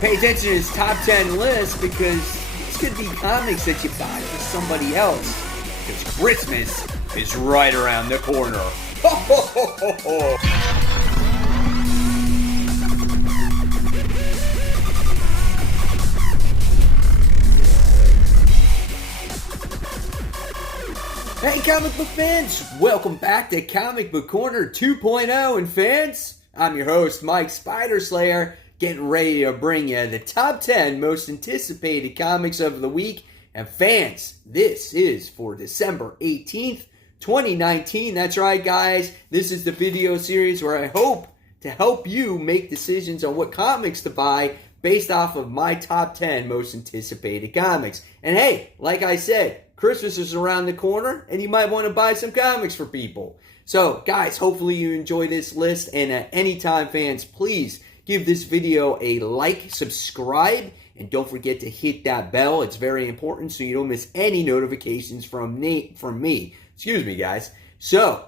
Pay attention to his top 10 list because these could be comics that you buy for somebody else. Because Christmas is right around the corner. Ho, ho, ho, ho, ho. Hey comic book fans, welcome back to Comic Book Corner 2.0, and fans, I'm your host Mike Spider Slayer, getting ready to bring you the top 10 most anticipated comics of the week. And fans, this is for December 18th, 2019. That's right guys, this is the video series where I hope to help you make decisions on what comics to buy based off of my top 10 most anticipated comics. And hey, like I said, Christmas is around the corner, and you might want to buy some comics for people. So, guys, hopefully you enjoy this list, and at any time, fans, please give this video a like, subscribe, and don't forget to hit that bell. It's very important so you don't miss any notifications from me. Excuse me, guys. So,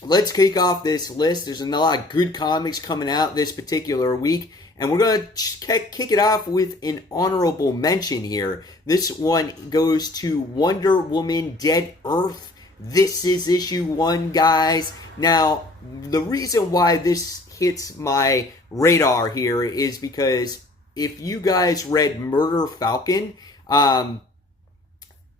let's kick off this list. There's a lot of good comics coming out this particular week. And we're going to kick it off with an honorable mention here. This one goes to Wonder Woman Dead Earth. This is issue 1, guys. Now, the reason why this hits my radar here is because if you guys read Murder Falcon,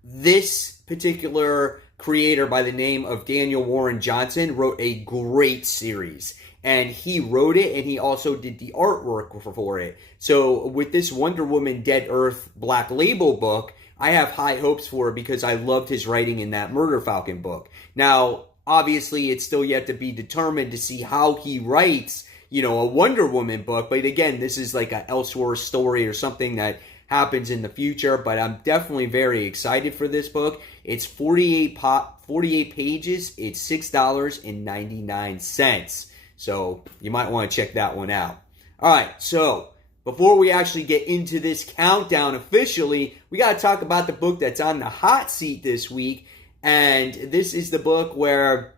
this particular creator by the name of Daniel Warren Johnson wrote a great series. And he wrote it, and he also did the artwork for it. So with this Wonder Woman Dead Earth Black Label book, I have high hopes for it because I loved his writing in that Murder Falcon book. Now, obviously, it's still yet to be determined to see how he writes, a Wonder Woman book. But again, this is like an Elseworlds story or something that happens in the future. But I'm definitely very excited for this book. It's 48 pages. It's $6.99. So you might want to check that one out. All right, so before we actually get into this countdown officially, we got to talk about the book that's on the hot seat this week. And this is the book where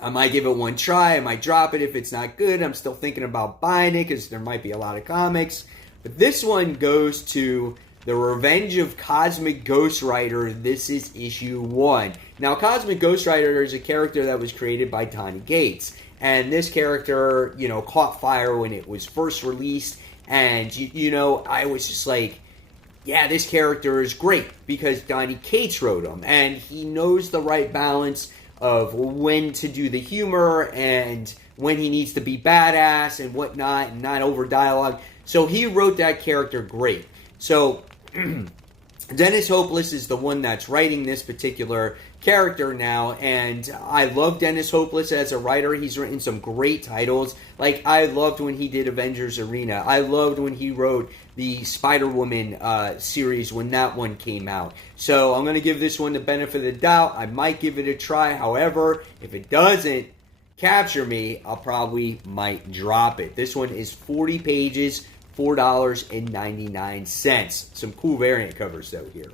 I might give it one try. I might drop it if it's not good. I'm still thinking about buying it because there might be a lot of comics. But this one goes to The Revenge of Cosmic Ghost Rider. This is issue 1. Now, Cosmic Ghost Rider is a character that was created by Donny Cates. And this character, caught fire when it was first released. And, I was just like, yeah, this character is great because Donny Cates wrote him. And he knows the right balance of when to do the humor and when he needs to be badass and whatnot and not over dialogue. So he wrote that character great. So Dennis Hopeless is the one that's writing this particular character now, and I love Dennis Hopeless as a writer. He's written some great titles. Like, I loved when he did Avengers Arena. I loved when he wrote the Spider-Woman series when that one came out. So I'm going to give this one the benefit of the doubt. I might give it a try. However, if it doesn't capture me, I'll probably might drop it. This one is 40 pages, $4.99. Some cool variant covers though here.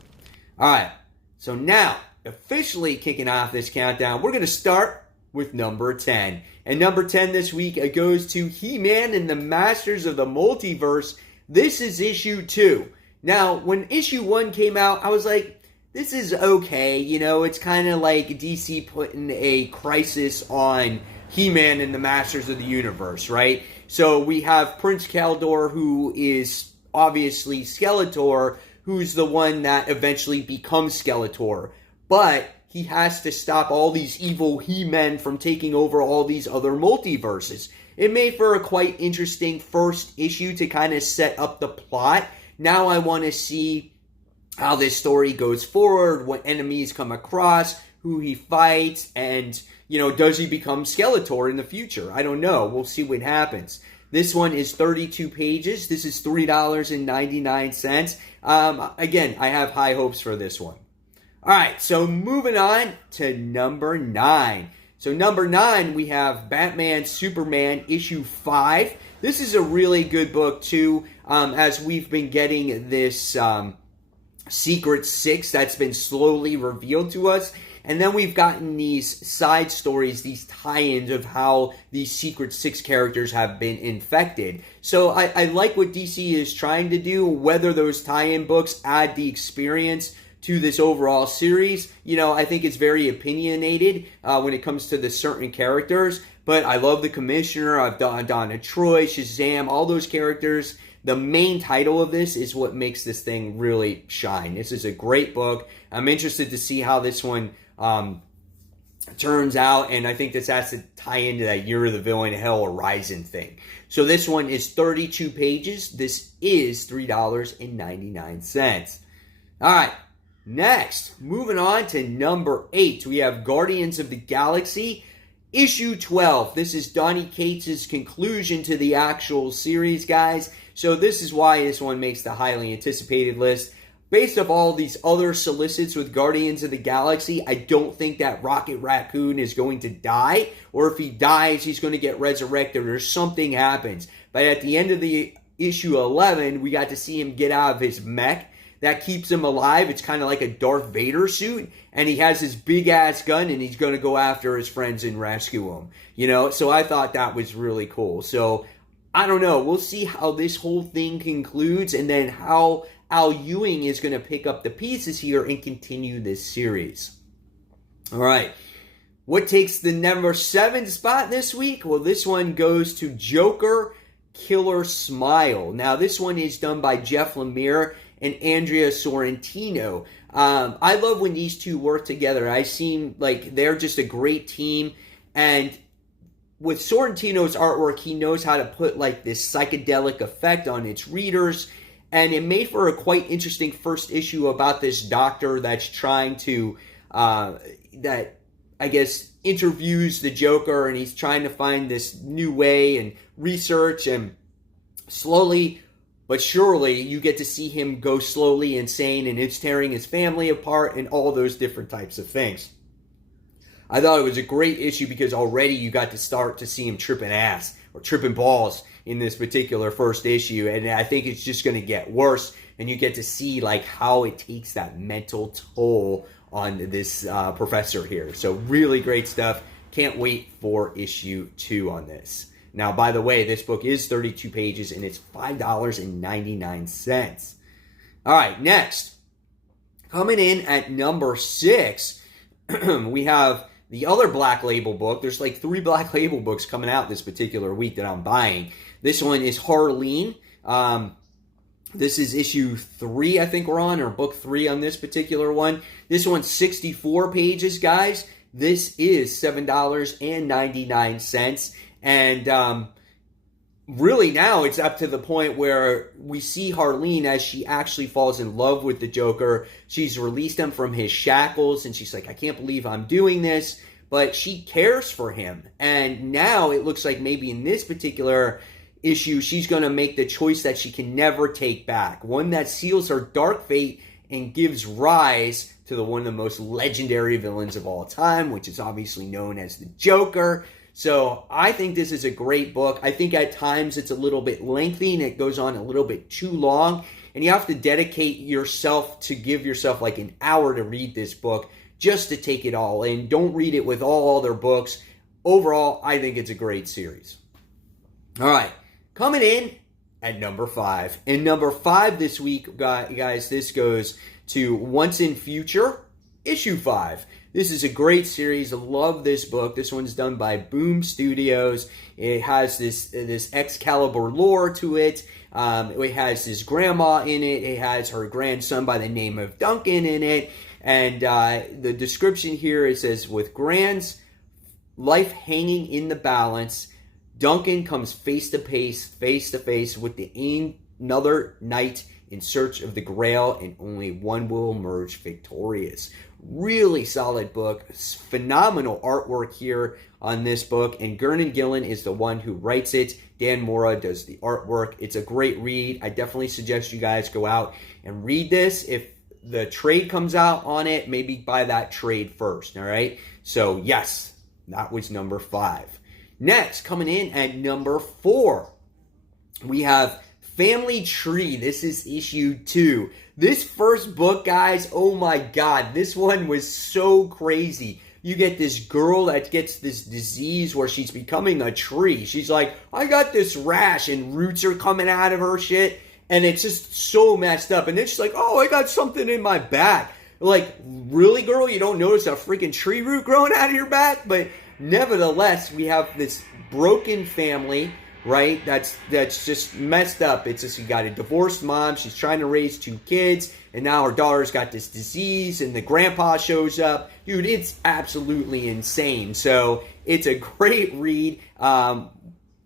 All right, so now officially kicking off this countdown, we're going to start with number 10. And number 10 this week, it goes to He-Man and the Masters of the Multiverse. This is issue 2. Now, when issue 1 came out, I was like, this is okay. It's kind of like DC putting a crisis on He-Man and the Masters of the Universe, right? So we have Prince Keldor, who is obviously Skeletor, who's the one that eventually becomes Skeletor. But he has to stop all these evil He-Men from taking over all these other multiverses. It made for a quite interesting first issue to kind of set up the plot. Now I want to see how this story goes forward, what enemies come across, who he fights, and, does he become Skeletor in the future? I don't know. We'll see what happens. This one is 32 pages. This is $3.99. Again, I have high hopes for this one. All right, so moving on to number 9. So number 9, we have Batman Superman issue 5. This is a really good book too, as we've been getting this Secret Six that's been slowly revealed to us. And then we've gotten these side stories, these tie-ins of how these Secret Six characters have been infected. So I like what DC is trying to do. Whether those tie-in books add the experience to this overall series, I think it's very opinionated when it comes to the certain characters. But I love the Commissioner. I've done Donna Troy, Shazam, all those characters. The main title of this is what makes this thing really shine. This is a great book. I'm interested to see how this one turns out, and I think this has to tie into that Year of the Villain Hell Horizon thing. So this one is 32 pages. This is $3.99. All right, next, moving on to number 8, we have Guardians of the Galaxy, issue 12. This is Donny Cates' conclusion to the actual series, guys. So this is why this one makes the highly anticipated list. Based off all these other solicits with Guardians of the Galaxy, I don't think that Rocket Raccoon is going to die. Or if he dies, he's going to get resurrected or something happens. But at the end of the issue 11, we got to see him get out of his mech. That keeps him alive. It's kind of like a Darth Vader suit. And he has his big-ass gun, and he's going to go after his friends and rescue them. So I thought that was really cool. So I don't know. We'll see how this whole thing concludes and then how Al Ewing is going to pick up the pieces here and continue this series. All right. What takes the number 7 spot this week? Well, this one goes to Joker Killer Smile. Now, this one is done by Jeff Lemire and Andrea Sorrentino. I love when these two work together. I seem like they're just a great team. And with Sorrentino's artwork, he knows how to put like this psychedelic effect on its readers. And it made for a quite interesting first issue about this doctor that's trying to, that I guess interviews the Joker, and he's trying to find this new way and research, and slowly but surely you get to see him go slowly insane, and it's tearing his family apart and all those different types of things. I thought it was a great issue because already you got to start to see him tripping ass or tripping balls in this particular first issue, and I think it's just going to get worse, and you get to see like how it takes that mental toll on this professor here. So really great stuff. Can't wait for issue 2 on this. Now, by the way, this book is 32 pages, and it's $5.99. All right, next. Coming in at number 6, we have the other Black Label book. There's like 3 Black Label books coming out this particular week that I'm buying. This one is Harleen. This is issue 3, I think we're on, or book 3 on this particular one. This one's 64 pages, guys. This is $7.99. And really now it's up to the point where we see Harleen as she actually falls in love with the Joker. She's released him from his shackles, and she's like, I can't believe I'm doing this. But she cares for him. And now it looks like maybe in this particular issue, she's going to make the choice that she can never take back. One that seals her dark fate and gives rise to one of the most legendary villains of all time, which is obviously known as the Joker. So I think this is a great book. I think at times it's a little bit lengthy and it goes on a little bit too long. And you have to dedicate yourself to give yourself like an hour to read this book just to take it all in. Don't read it with all other books. Overall, I think it's a great series. All right, coming in at number 5. And number 5 this week, guys, this goes to Once in Future, issue 5. This is a great series. I love this book. This one's done by Boom Studios. It has this Excalibur lore to it. It has his grandma in it. It has her grandson by the name of Duncan in it. And the description here, it says, with Grand's life hanging in the balance, Duncan comes face to face with another knight in search of the Grail, and only one will emerge victorious. Really solid book. Phenomenal artwork here on this book, and Gernon Gillen is the one who writes it. Dan Mora does the artwork. It's a great read. I definitely suggest you guys go out and read this. If the trade comes out on it, maybe buy that trade first, all right? So, yes, that was number 5. Next, coming in at number 4, we have Family Tree. This is issue 2. This first book, guys, oh my God, this one was so crazy. You get this girl that gets this disease where she's becoming a tree. She's like, I got this rash and roots are coming out of her shit. And it's just so messed up. And then she's like, oh, I got something in my back. Like, really, girl? You don't notice a freaking tree root growing out of your back? But nevertheless, we have this broken family, right? That's just messed up. It's just, you got a divorced mom. She's trying to raise 2 kids. And now her daughter's got this disease. And the grandpa shows up. Dude, it's absolutely insane. So it's a great read.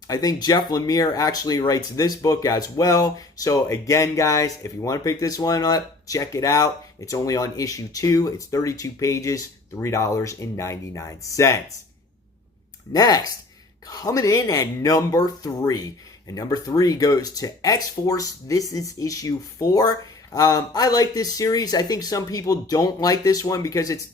I think Jeff Lemire actually writes this book as well. So again, guys, if you want to pick this one up, check it out. It's only on issue 2. It's 32 pages, $3.99. Next, coming in at number 3. And number 3 goes to X-Force. This is issue 4. I like this series. I think some people don't like this one because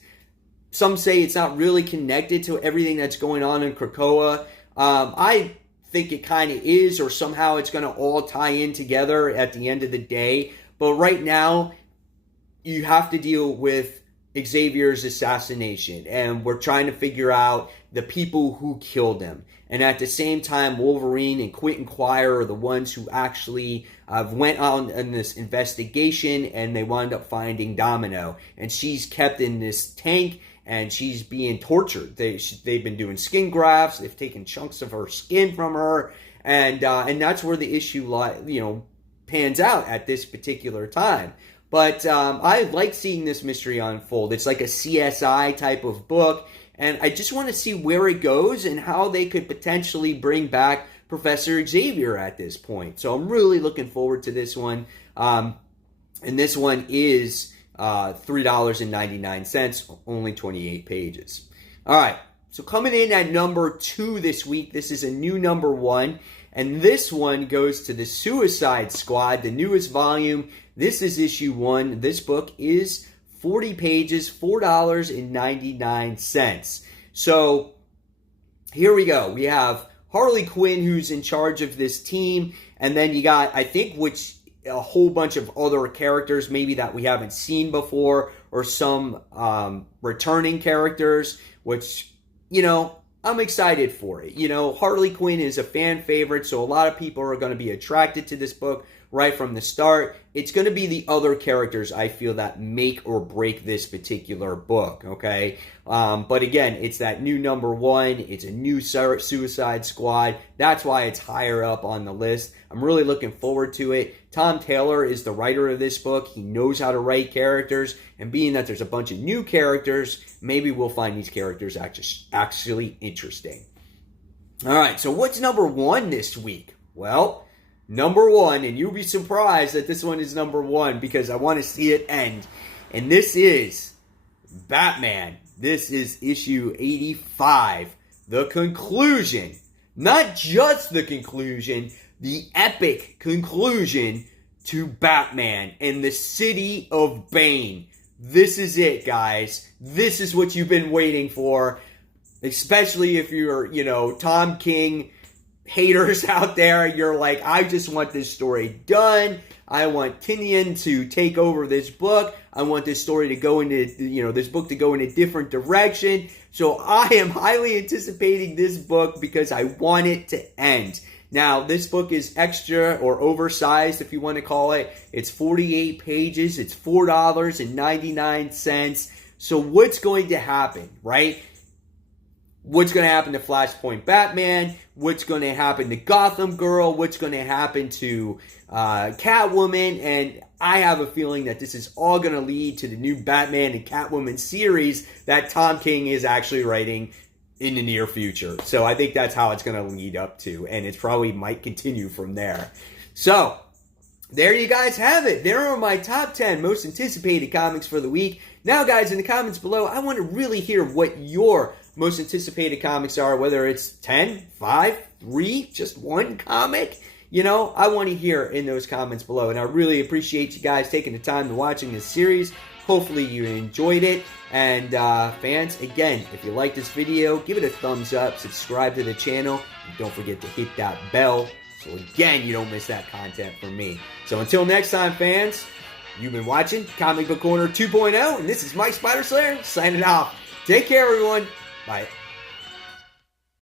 some say it's not really connected to everything that's going on in Krakoa. I think it kind of is, or somehow it's going to all tie in together at the end of the day. But right now, you have to deal with Xavier's assassination, and we're trying to figure out the people who killed him. And at the same time, Wolverine and Quentin Quire are the ones who actually went on in this investigation, and they wound up finding Domino. And she's kept in this tank, and she's being tortured. They've been doing skin grafts. They've taken chunks of her skin from her, and that's where the issue, pans out at this particular time. But I like seeing this mystery unfold. It's like a CSI type of book, and I just want to see where it goes and how they could potentially bring back Professor Xavier at this point. So I'm really looking forward to this one. And this one is $3.99, only 28 pages. All right, so coming in at number 2 this week, this is a new number 1, and this one goes to the Suicide Squad, the newest volume. This is issue 1. This book is 40 pages, $4.99. So here we go. We have Harley Quinn, who's in charge of this team, and then you got, I think, a whole bunch of other characters maybe that we haven't seen before, or some returning characters, which, I'm excited for it. Harley Quinn is a fan favorite, so a lot of people are going to be attracted to this book right from the start. It's going to be the other characters, I feel, that make or break this particular book, okay? But again, it's that new number 1. It's a new Suicide Squad. That's why it's higher up on the list. I'm really looking forward to it. Tom Taylor is the writer of this book. He knows how to write characters, and being that there's a bunch of new characters, maybe we'll find these characters actually interesting. All right, so what's number 1 this week? Well, number 1, and you'll be surprised that this one is number 1 because I want to see it end. And this is Batman. This is issue 85. The conclusion. Not just the conclusion, the epic conclusion to Batman and the City of Bane. This is it, guys. This is what you've been waiting for, especially if you're, Tom King haters out there. You're like, I just want this story done. I want Tynion to take over this book. I want this story to go into, this book to go in a different direction. So I am highly anticipating this book because I want it to end. Now, this book is extra or oversized, if you want to call it. It's 48 pages. It's $4.99. So what's going to happen, right? What's going to happen to Flashpoint Batman? What's going to happen to Gotham Girl? What's going to happen to Catwoman? And I have a feeling that this is all going to lead to the new Batman and Catwoman series that Tom King is actually writing in the near future. So I think that's how it's going to lead up to, and it probably might continue from there. So there you guys have it. There are my top 10 most anticipated comics for the week. Now, guys, in the comments below, I want to really hear what your most anticipated comics are, whether it's 10, 5, 3, just one comic. I want to hear in those comments below, and I really appreciate you guys taking the time to watching this series. Hopefully you enjoyed it. And fans, again, if you like this video, give it a thumbs up, subscribe to the channel, and don't forget to hit that bell So again, you don't miss that content from me. So until next time, fans, you've been watching Comic Book Corner 2.0, and this is Mike Spider Slayer signing off. Take care, everyone. Bye.